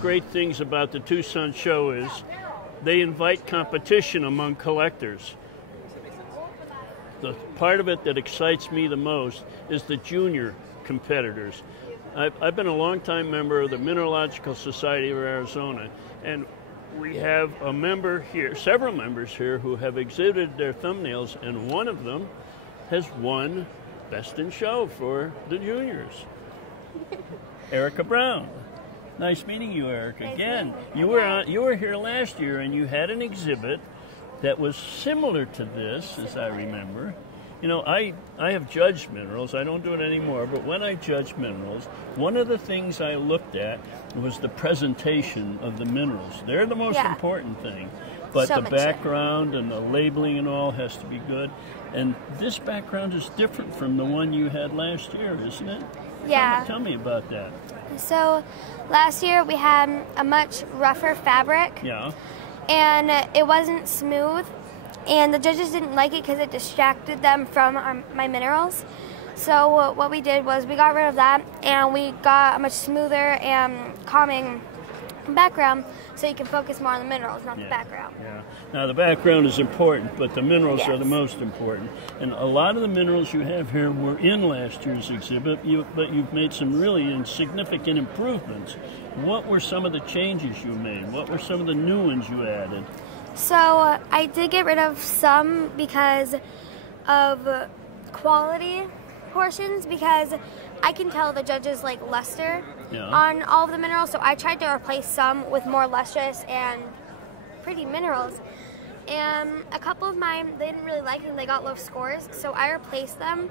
great things about the Tucson show is they invite competition among collectors. The part of it that excites me the most is the junior competitors. I've been a long-time member of the Mineralogical Society of Arizona, and we have a member here, several members here, who have exhibited their thumbnails, and one of them has won Best in Show for the juniors. Erika Brown. Nice meeting you, Erika. Again, you were here last year, and you had an exhibit that was similar to this, as I remember. You know, I have judged minerals. I don't do it anymore, but when I judge minerals, one of the things I looked at was the presentation of the minerals. They're the most important thing. But the background and the labeling and all has to be good. And this background is different from the one you had last year, isn't it? Yeah. Tell me about that. So last year we had a much rougher fabric. Yeah. And it wasn't smooth. And the judges didn't like it because it distracted them from my minerals. So what we did was we got rid of that, and we got a much smoother and calming background, so you can focus more on the minerals, not the background. Yeah. Now the background is important, but the minerals are the most important. And a lot of the minerals you have here were in last year's exhibit, but you've made some really significant improvements. What were some of the changes you made? What were some of the new ones you added? So I did get rid of some because of quality portions, because I can tell the judges like luster on all of the minerals, so I tried to replace some with more lustrous and pretty minerals. And a couple of mine, they didn't really like them, they got low scores, so I replaced them.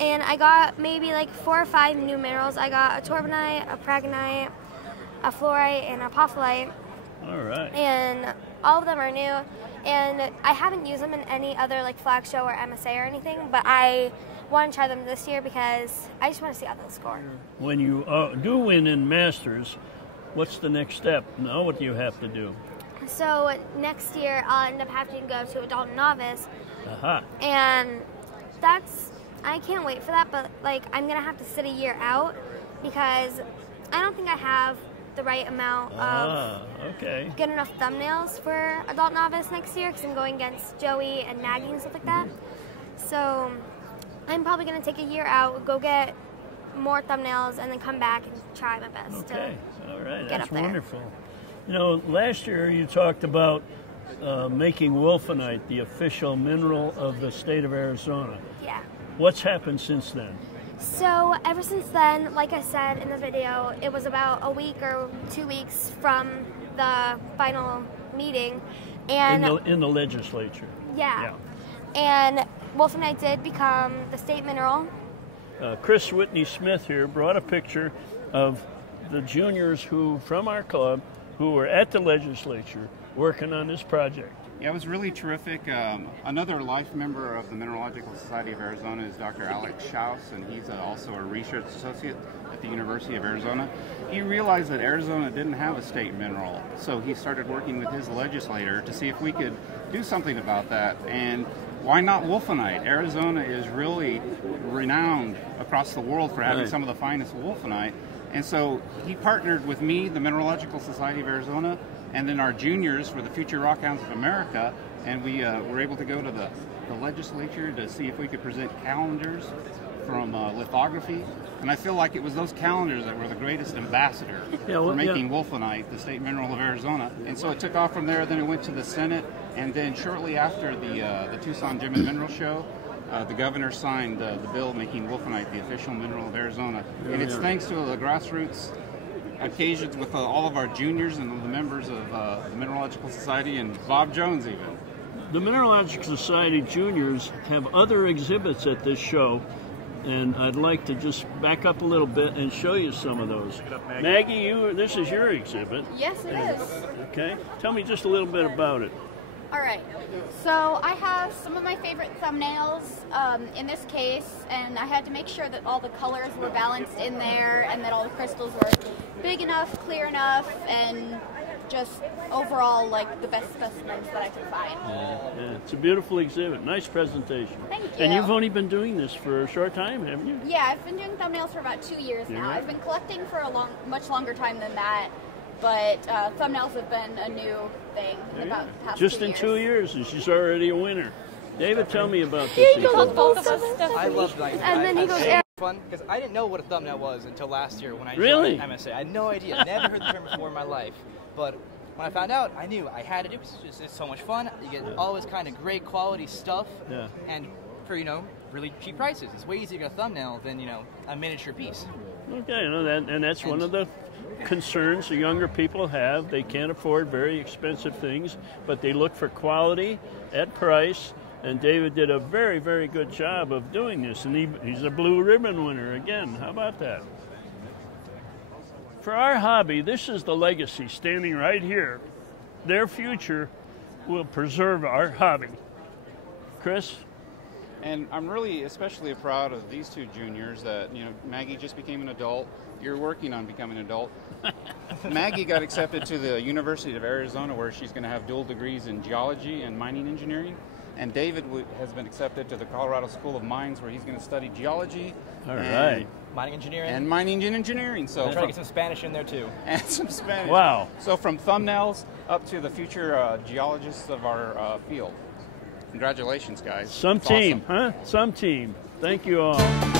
And I got maybe like 4 or 5 new minerals. I got a torbanite, a pragonite, a fluorite, and a apophyllite. All right. And all of them are new, and I haven't used them in any other like flag show or MSA or anything, but I want to try them this year because I just want to see how they'll score. When you do win in Masters, what's the next step? Now what do you have to do? So next year I'll end up having to go to adult and novice, and I can't wait for that, but like I'm gonna have to sit a year out because I don't think I have the right amount of good enough thumbnails for adult novice next year, because I'm going against Joey and Maggie and stuff like that. So I'm probably going to take a year out, go get more thumbnails, and then come back and try my best to all right. get That's up there. Wonderful. You know, last year you talked about making Wulfenite the official mineral of the state of Arizona. Yeah. What's happened since then? So ever since then, like I said in the video, it was about a week or 2 weeks from the final meeting, and in the legislature. Yeah. And Wulfenite did become the state mineral. Chris Whitney-Smith here brought a picture of the juniors from our club who were at the legislature working on this project. Yeah, it was really terrific. Another life member of the Mineralogical Society of Arizona is Dr. Alex Schaus, and he's also a research associate at the University of Arizona. He realized that Arizona didn't have a state mineral, so he started working with his legislator to see if we could do something about that. And why not Wulfenite? Arizona is really renowned across the world for having some of the finest Wulfenite. And so he partnered with me, the Mineralogical Society of Arizona, and then our juniors for the Future Rockhounds of America, and we were able to go to the legislature to see if we could present calendars from lithography. And I feel like it was those calendars that were the greatest ambassador for making Wulfenite the state mineral of Arizona. And so it took off from there, then it went to the Senate, and then shortly after the Tucson Gem and Mineral Show, the governor signed the bill making Wulfenite the official mineral of Arizona. And it's thanks to the grassroots occasions with all of our juniors and the members of the Mineralogical Society and Bob Jones even. The Mineralogical Society juniors have other exhibits at this show, and I'd like to just back up a little bit and show you some of those. Maggie, this is your exhibit. Yes, it is. Okay, tell me just a little bit about it. All right, so I have some of my favorite thumbnails in this case, and I had to make sure that all the colors were balanced in there and that all the crystals were big enough, clear enough, and just overall like the best specimens that I could find. Yeah, it's a beautiful exhibit. Nice presentation. Thank you. And you've only been doing this for a short time, haven't you? Yeah, I've been doing thumbnails for about 2 years now. I've been collecting for a much longer time than that. But thumbnails have been a new thing about the past Just 2 in years. 2 years, and she's already a winner. David, tell me about this. Both of us. I love that. And then he goes, fun because I didn't know what a thumbnail was until last year when I Really? joined MSA. I had no idea. Never heard the term before in my life. But when I found out, I knew I had to do it. It's so much fun. You get all this kind of great quality stuff, and for really cheap prices. It's way easier to get a thumbnail than a miniature piece. Okay, that's one of the concerns the younger people have. They can't afford very expensive things, but they look for quality at price. And David did a very, very good job of doing this, and he's a blue ribbon winner again. How about that? For our hobby, this is the legacy standing right here. Their future will preserve our hobby. Chris? And I'm really especially proud of these two juniors that, Maggie just became an adult. You're working on becoming an adult. Maggie got accepted to the University of Arizona, where she's going to have dual degrees in geology and mining engineering. And David has been accepted to the Colorado School of Mines, where he's going to study geology. All right. Mining engineering. And mining and engineering. So I'm trying to get some Spanish in there too. And some Spanish. Wow. So from thumbnails up to the future geologists of our field. Congratulations, guys. Some It's team, awesome. huh? Some team. Thank you all.